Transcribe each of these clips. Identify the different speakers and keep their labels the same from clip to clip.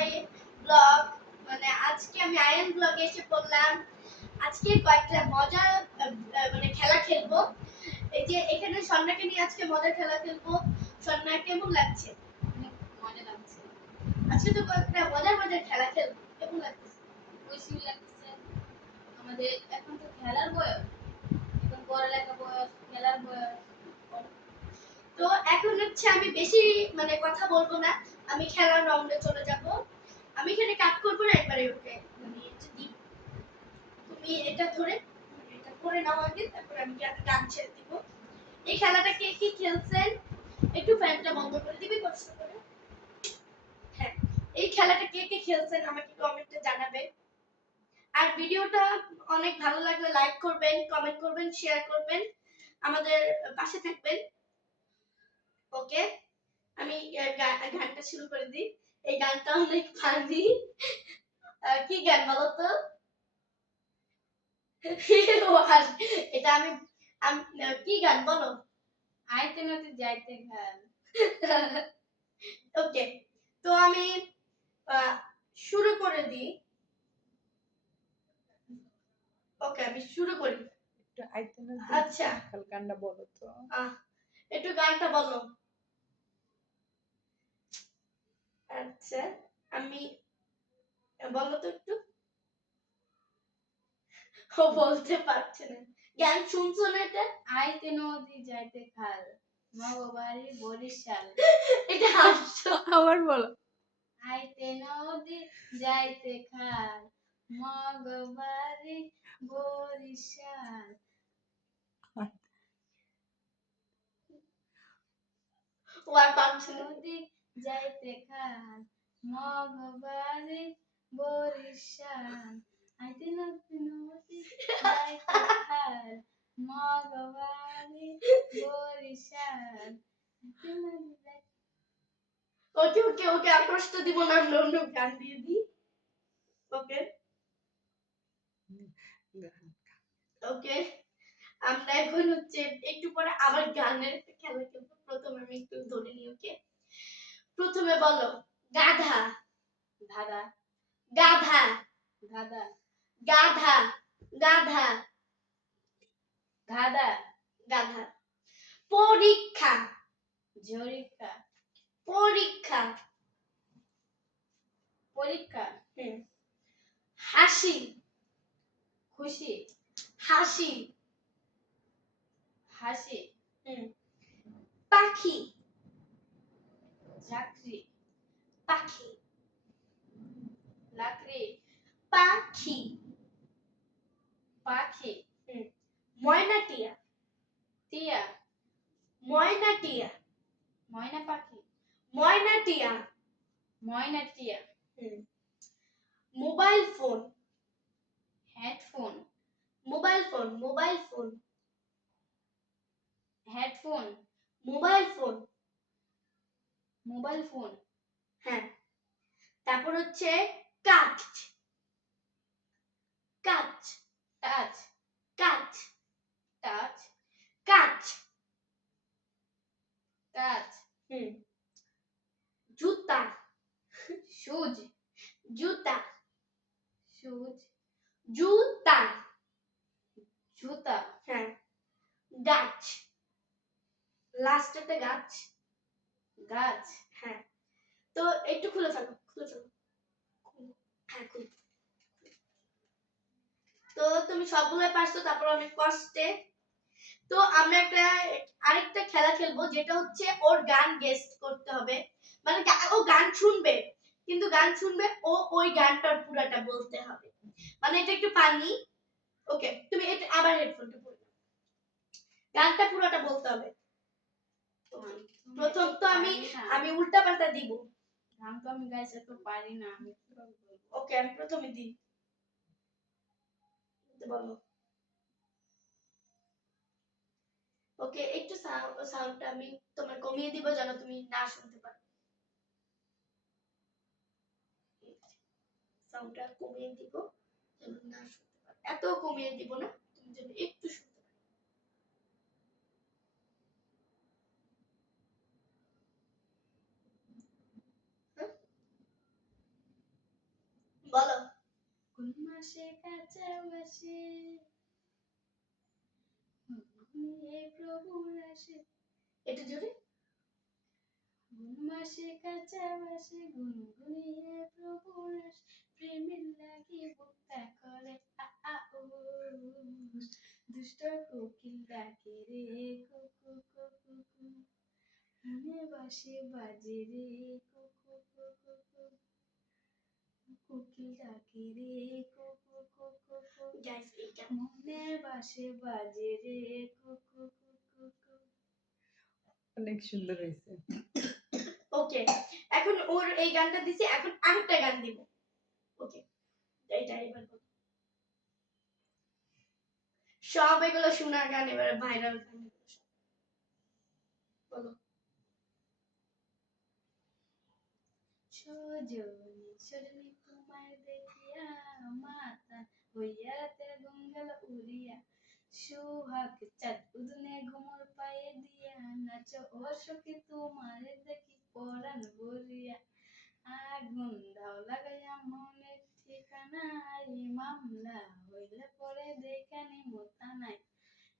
Speaker 1: My blog মানে আজকে আমি আয়ন ব্লগে এসে পড়লাম। আজকে কয়েকটা মজার মানে খেলা খেলব। এই যে এখানে নিয়ে আজকে মজার খেলা খেলব। কেমন লাগছে?
Speaker 2: মজা লাগছে।
Speaker 1: আজকে তো কয়েকটা মজার মজার খেলা খেলব। কেমন লাগছে
Speaker 2: খুশি লাগছে আমাদের এখন তো খেলার বয়স। এখন পড়ালেখা বয়স খেলার বয়স।
Speaker 1: তো এখন হচ্ছে আমি বেশি মানে কথা বলব না। আমি খেলার রাউন্ডে চলে যাব। আমি এখানে কাট করব না, একবারে ওকে তুমি এটা ধরে, এটা করে নাও আগে, তারপর আমি গান ছেড়ে দিব। এই খেলাটা কে কি খেলছেন? একটু ফ্যানটা বন্ধ করে দিবি, কষ্ট করে। হ্যাঁ এই খেলাটা কে কে খেলছেন আমাকে কমেন্টে জানাবেন আর ভিডিওটা অনেক ভালো লাগলে লাইক করবেন কমেন্ট করবেন শেয়ার করবেন। আমাদের পাশে থাকবেন। ওকে, আমি গানটা শুরু করে দিই। এই গানটা অনেক ফানি কি গান বলো তো এটা আমি কি গান বলো?
Speaker 2: আইতে যাইতে ঘর
Speaker 1: ওকে তো আমি শুরু করে দিই। ওকে আমি শুরু করি।
Speaker 3: একটু আইতে না
Speaker 1: আচ্ছা।
Speaker 3: বলো তো।
Speaker 1: আহ, একটু গানটা বলো। আচ্ছা আমি বলো তো একটু। ও বলতে পারছে না। গান শুনছো না এটা?
Speaker 2: আইতে নদী যাইতে খাল? মগ বাড়ি বরিশাল।
Speaker 1: এটা হাসছো
Speaker 3: আবার বলো।
Speaker 2: আইতে নদী যাইতে খাল? মগ বাড়ি বরিশাল।
Speaker 1: ও আর পারছে না।
Speaker 2: নদী যাইতে খাল মগ বাড়ি বরিশাল আইতে নদী নদী যাইতে খাল মগ বাড়ি বরিশাল আইতে নদী যাইতে
Speaker 1: ওকে ওকে ওকে আর দিব না আমরা অন্য গান দিয়ে দিই। ওকে? ওকে, আমরা এখন হচ্ছে একটু পরে আবার গানের খেলা খেলব প্রথমে আমি একটু ধরে নিই ওকে প্রথমে বলো গাধা।
Speaker 2: ধাঁধা
Speaker 1: গাধা।
Speaker 2: ধাঁধা
Speaker 1: গাধা। গাধা।
Speaker 2: ধাঁধা
Speaker 1: গাধা। পরীক্ষা।
Speaker 2: ঝরিকা
Speaker 1: পরীক্ষা।
Speaker 2: পরীক্ষা।
Speaker 1: হাসি।
Speaker 2: খুশি।
Speaker 1: হাসি।
Speaker 2: হাসি।
Speaker 1: পাখি।
Speaker 2: চাকরি
Speaker 1: পাখি
Speaker 2: লাকড়ি
Speaker 1: পাখি
Speaker 2: পাখি
Speaker 1: ময়নাটিয়া
Speaker 2: টিয়া
Speaker 1: ময়নাটিয়া
Speaker 2: ময়না টিয়া ময়না পাখি
Speaker 1: ময়নাটিয়া
Speaker 2: ময়না টিয়া
Speaker 1: mobile phone
Speaker 2: headphone
Speaker 1: mobile phone mobile phone
Speaker 2: headphone
Speaker 1: mobile phone
Speaker 2: mobile phone.
Speaker 1: হ্যাঁ। তারপর হচ্ছে কাঠ কাঠ
Speaker 2: টাচ।
Speaker 1: কাঠ
Speaker 2: টাচ।
Speaker 1: কাঠ
Speaker 2: টাচ।
Speaker 1: হুম। জুতা।
Speaker 2: সুজ
Speaker 1: জুতা।
Speaker 2: সুজ
Speaker 1: জুতা।
Speaker 2: জুতা।
Speaker 1: হ্যাঁ। গাছ। লাস্টেতে গাছ।
Speaker 2: গাছ
Speaker 1: হ্যাঁ। তো একটু খুলে ফেলো খুলে ফেলো। হ্যাঁ খুলে। তো তুমি সবগুলো পারছ, তারপর অনেক কষ্টে তো আমরা একটা আরেকটা খেলা খেলব, যেটা হচ্ছে ওর গান গেস্ট করতে হবে। মানে ও গান শুনবে, কিন্তু গান শুনবে, ও ওই গানটার পুরাটা বলতে হবে। মানে এটা একটু ফানি ওকে তুমি এটা আবার হেডফোনটা পরে গানটা পুরোটা বলতে হবে। প্রথম তো আমি আমি উল্টা পাল্টা দিব।
Speaker 2: গান তো আমি গাইতে তো পারি না আমি
Speaker 1: ওকে আমি প্রথমে দিই। বলো। ওকে একটু সাউন্ডটা আমি তোমার কমিয়ে দিব যেন তুমি না শুনতে পারো। সাউন্ডটা কমিয়ে দিব যেন না শুনতে পারো। এত কমিয়ে দিব না তুমি যেন একটু শুনতে পারো হ্যাঁ?
Speaker 2: আসে। গুনগুনিয়ে প্রভুর আসে। প্রেমের লাগি বুকটা করে। আ আ, ও দুষ্ট কোকিল ডাকে রে কুকু কুকু মনে বাসে বাজে রে কুকু কুকু কু কোকিল ডাকে রে কুকু কুকু কু
Speaker 1: গাইস এইটা
Speaker 2: মনে বাসে বাজে রে কুকু কুকু কু
Speaker 3: অনেক সুন্দর হয়েছে।
Speaker 1: ওকে এখন ওর এই গানটা দিছি এখন আরেকটা গান দিব। ওকে এইটা এবার সব এগুলো শোনার গান এবার ভাইরাল গান। বলো।
Speaker 2: সজনী সজনী তোমায় দেখিয়া মাতা হইয়াতে গঙ্গাল উড়িয়া সুহাগ চাঁদ উদনে ঘুমর পায়ে দিয়া নাচ ও তোমার দেখি পরাণ ভরিয়া আগুন দাও লাগাইয়া মনের ঠিকানায় মামলা হইলে পরে দেখানি মোতা নাই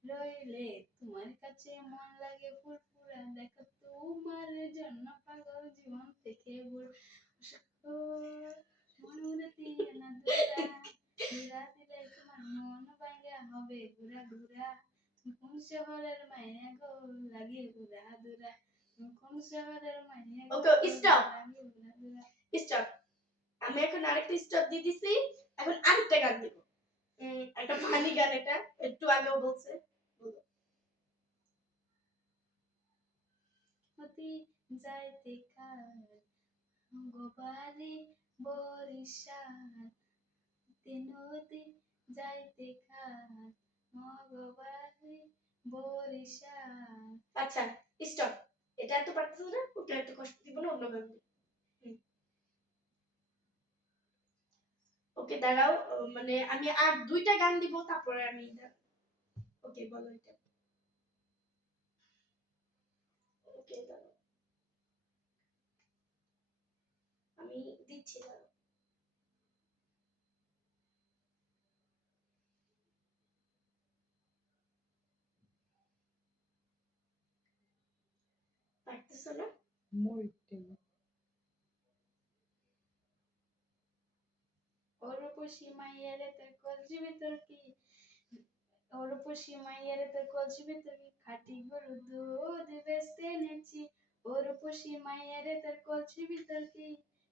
Speaker 2: রইলে তোমার কাছে মন লাগে ফুরফুরা দেখো তোমার জন্য পাগল জীবন থেকে বুড় ও, মনুরে দিয়ে না দুরা দুরা দিলে তোমার মন ভাঙা হবে ঘুরা ঘুরা তুমি কোন শহরের মায়া গো লাগে ঘুরা দুরা। কোন শহরের. লাগে ঘুরা ঘুরা
Speaker 1: স্টপ আমি এখন আরেকটা স্টপ দিয়ে দিছি এখন আরেকটা গান দিব। একটা ফানি গান এটা। একটু আগেও বলছে। বলো।
Speaker 2: অতি যাইতে কার গোবারি বরিশাল। তিনতি যাইতে কার মগবারি
Speaker 1: আচ্ছা স্টপ এটা এত পারতেছ না? ওটা একটু কষ্ট দিব না, অন্য গান ওকে, দাঁড়াও মানে আমি আর দুইটা গান দিব, তারপরে আমি ওকে, বলো এটা। আমি দিচ্ছি, দাঁড়াও। পারতেছো না?
Speaker 3: মরিতে
Speaker 2: ওরপসি মাইয়ারে তোর কলজি ভিতর কি? ওরপসি মাইয়ারে তোর কলজি ভিতর কি? খাটি গরু দুধ বেচতে এনেছি। ওরপসি মাইয়ারে তোর কলজি ভিতর কি?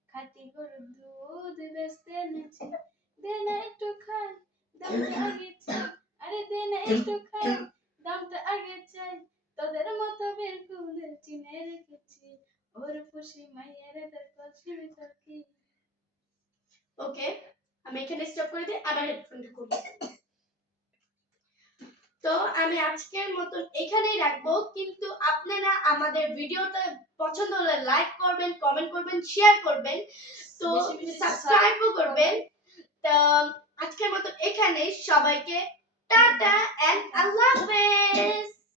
Speaker 2: খাটি গরু দুধ বেচতে এনেছি। দে না একটু খাই দামটা আগে চাই আরে দে না একটু খাই দামটা আগে চাই তোদের মতো বেরকুদের চিনে রেখেছি ওরপসি মাইয়ারে তোর কলজি ভিতর কি
Speaker 1: ওকে আমি এখানে স্টপ করে দিই আবার হেডফোনটা করি তো আমি আজকের মতন এখানেই রাখব কিন্তু আপনারা আমাদের ভিডিওটা পছন্দ হলে লাইক করবেন কমেন্ট করবেন শেয়ার করবেন। তো সাবস্ক্রাইবও করবেন। তো আজকের মতন এখানে সবাইকে টাটা এন্ড আল্লাহ হাফেজ!